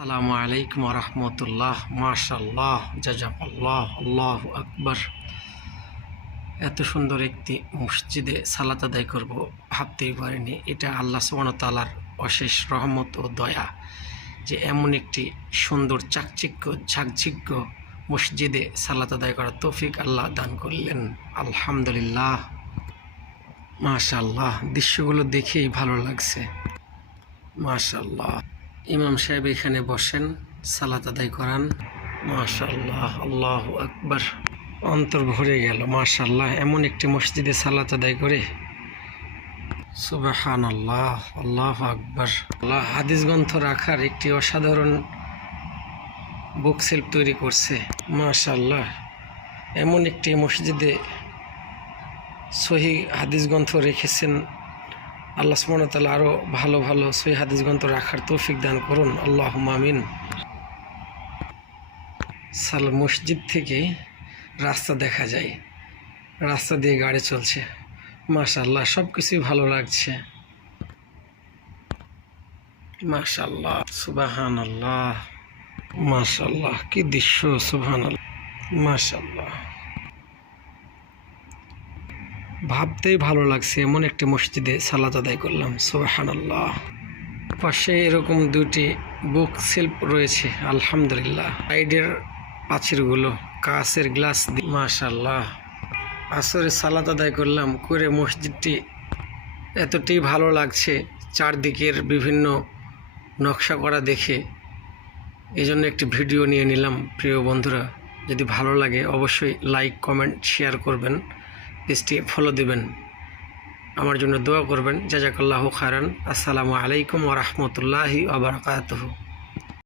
আসসালামু আলাইকুম রহমতুল্লাহ। মাশাআল্লাহ, জাযাকাল্লাহ, আল্লাহু আকবার। এত সুন্দর একটি মসজিদে সালাত আদায় করব ভাবতেই পারিনি। এটা আল্লাহ সুবহানাহু ওয়া তাআলার অশেষ রহমত ও দয়া যে এমন একটি সুন্দর ঝাকঝিক্য মসজিদে সালাত আদায় করার তৌফিক আল্লাহ দান করলেন। আলহামদুলিল্লাহ, মাশাআল্লাহ। দৃশ্যগুলো দেখেই ভালো লাগছে। মাশাআল্লাহ, ইমাম সাহেব এখানে বসেন, সালাত আদায় করান। মাশাআল্লাহ, আল্লাহু আকবার। অন্তর ভরে গেল। মাশাআল্লাহ, এমন একটি মসজিদে সালাত আদায় করে সুবহানাল্লাহ, আল্লাহু আকবার। আল্লাহ হাদিস গ্রন্থ রাখার একটি অসাধারণ বুক সেলফ তৈরি করছে। মাশাআল্লাহ, এমন একটি মসজিদে সহিহ হাদিস গ্রন্থ রেখেছেন। আল্লাহ সুবহানাহু ওয়া তাআলা আরও ভালো ভালো সহিহ হাদিস গ্রন্থ রাখার তৌফিক দান করুন। আল্লাহুম্মা আমিন। মসজিদ থেকে রাস্তা দেখা যায়, রাস্তা দিয়ে গাড়ি চলছে। মাশাআল্লাহ, সব কিছুই ভালো লাগছে। মাশাআল্লাহ, সুবহানাল্লাহ, মাশাআল্লাহ, কি দৃশ্য! সুবহানাল্লাহ, মাশাআল্লাহ, ভাবতেই ভালো লাগছে। এমন একটি মসজিদে সালাত আদায় করলাম। সুবহানাল্লাহ। পাশে এরকম দুটি বুক সেলফ রয়েছে। আলহামদুলিল্লাহ, সাইডের পাঁচিরগুলো কাঁচের গ্লাস দিয়ে। মাশাআল্লাহ, আসরে সালাত আদায় করলাম করে মসজিদটি এতটাই ভালো লাগছে, চারদিকের বিভিন্ন নকশা করা দেখে এই জন্য একটি ভিডিও নিয়ে নিলাম। প্রিয় বন্ধুরা, যদি ভালো লাগে অবশ্যই লাইক, কমেন্ট, শেয়ার করবেন, পেজটি ফলো দিবেন, আমার জন্য দোয়া করবেন। জাযাকাল্লাহু খায়রান। আসসালামু আলাইকুম ওয়া রাহমাতুল্লাহি ওয়া বারাকাতুহু।